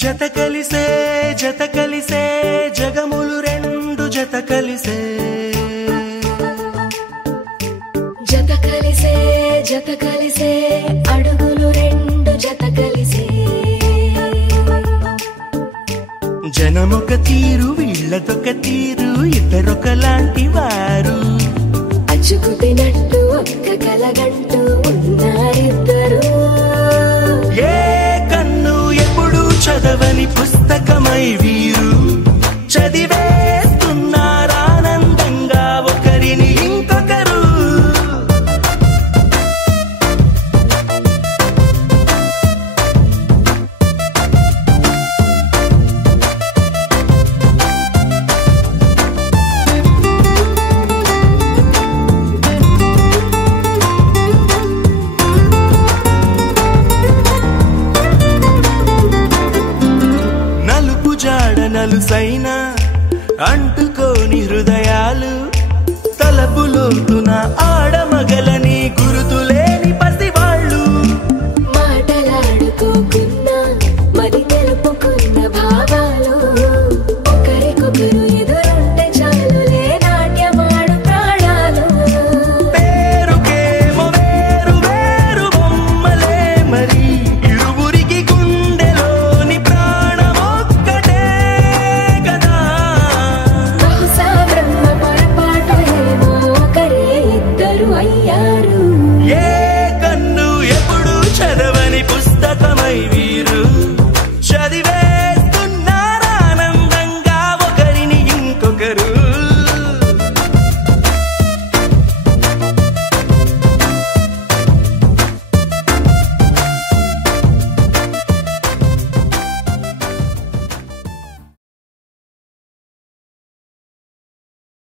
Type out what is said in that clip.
జత కలిసే జగములు రెండు జత కలిసే అడుగులు రెండు జత కలిసే జనమొక తీరు వీళ్ళదొక తీరు ఇద్దరొకలాంటి వారు అచ్చుకుతినట్టు ఒక్క కలగంటూ ఉన్నారిద్దరు ఏ కన్ను ఎప్పుడు చదవని పుస్తకమై వీరు చదివేస్తున్నారానందంగా ఒకరిని ఇంకొకరు నలుసైనా అంటు